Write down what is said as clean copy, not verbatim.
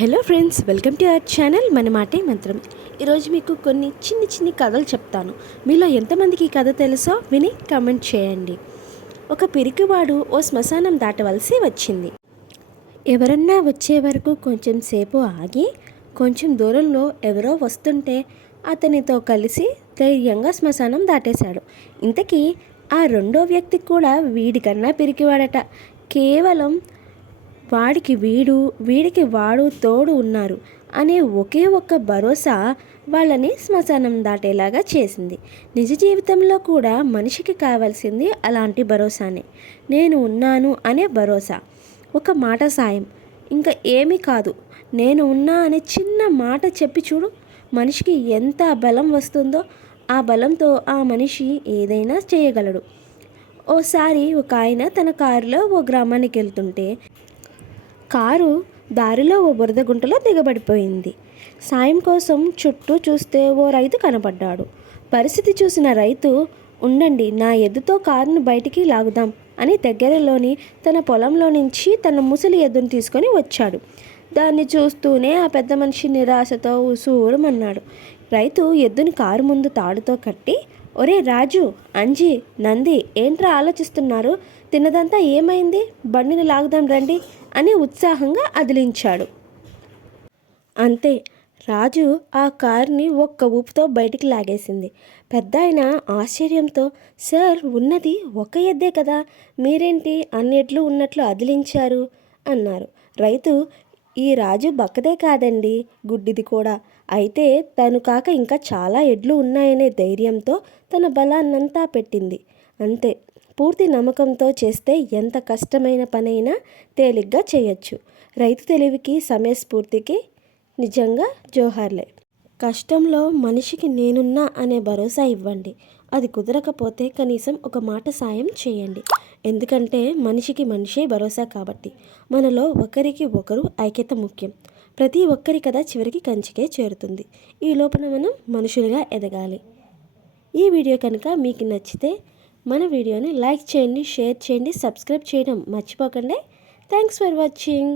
Hello friends, welcome to our channel మన మాటే మంత్రం. ఈరోజు మీకు కొన్ని చిన్ని కథలు చెప్తాను. మీలో ఎంతమందికి ఈ కథ తెలుసో విని కామెంట్ చేయండి. ఒక పిరికివాడు ఓ శ్మశానం దాటవలసి వచ్చింది. ఎవరన్నా వచ్చే వరకు కొంచెం సేపు ఆగి కొంచెం దూరంలో ఎవరో వస్తుంటే అతనితో కలిసి ధైర్యంగా శ్మశానం దాటేశాడు. ఇంతకీ ఆ రెండో వ్యక్తి కూడా వీడికన్నా పిరికివాడట. కేవలం వీడికి వాడు తోడు ఉన్నారు అనే ఒకే ఒక్క భరోసా వాళ్ళని శ్మశానం దాటేలాగా చేసింది. నిజ జీవితంలో కూడా మనిషికి కావాల్సింది అలాంటి భరోసానే. నేను ఉన్నాను అనే భరోసా. ఒక మాట సాయం, ఇంకా ఏమీ కాదు, నేను ఉన్నా అనే చిన్న మాట చెప్పి చూడు, మనిషికి ఎంత బలం వస్తుందో. ఆ బలంతో ఆ మనిషి ఏదైనా చేయగలడు. ఓసారి ఒక ఆయన తన కారులో ఓ గ్రామానికి వెళ్తుంటే కారు దారిలో ఓ బురద గుంటలో దిగబడిపోయింది. సాయం కోసం చుట్టూ చూస్తే ఓ రైతు కనపడ్డాడు. పరిస్థితి చూసిన రైతు, ఉండండి, నా ఎద్దుతో కారును బయటికి లాగుదాం అని దగ్గరలోని తన పొలంలో నుంచి తన ముసలి ఎద్దును తీసుకొని వచ్చాడు. దాన్ని చూస్తూనే ఆ పెద్ద మనిషి నిరాశతో ఉసూరుమన్నాడు. రైతు ఎద్దుని కారు ముందు తాడుతో కట్టి, ఒరే రాజు, అంజి, నంది, ఏంట్రా ఆలోచిస్తున్నారు? తిన్నదంతా ఏమైంది? బండిని లాగుదాం రండి అని ఉత్సాహంగా అదిలించాడు. అంతే, రాజు ఆ కారుని ఒక్క ఊపుతో బయటికి లాగేసింది. పెద్దాయన ఆశ్చర్యంతో, సార్, ఉన్నది ఒక ఎద్దే కదా, మీరేంటి అన్ని ఎడ్లు ఉన్నట్లు అదిలించారు అన్నారు. రైతు, ఈ రాజు బక్కదే కాదండి, గుడ్డిది కూడా. అయితే తను కాక ఇంకా చాలా ఎడ్లు ఉన్నాయనే ధైర్యంతో తన బలాన్నంతా పెట్టింది. అంతే, పూర్తి నమ్మకంతో చేస్తే ఎంత కష్టమైన పనైనా తేలిగ్గా చేయొచ్చు. రైతు తెలివికి, సమయస్ఫూర్తికి నిజంగా జోహార్లే. కష్టంలో మనిషికి నేనున్నా అనే భరోసా ఇవ్వండి. అది కుదరకపోతే కనీసం ఒక మాట సాయం చేయండి. ఎందుకంటే మనిషికి మనిషే భరోసా కాబట్టి. మనలో ఒకరికి ఒకరు ఐక్యత ముఖ్యం. ప్రతి ఒక్కరి కథ చివరికి కంచికే చేరుతుంది. ఈ లోపల మనం మనుషులుగా ఎదగాలి. ఈ వీడియో కనుక మీకు నచ్చితే మన వీడియోని లైక్ చేయండి, షేర్ చేయండి, సబ్స్క్రైబ్ చేయడం మర్చిపోకండి. Thanks for watching.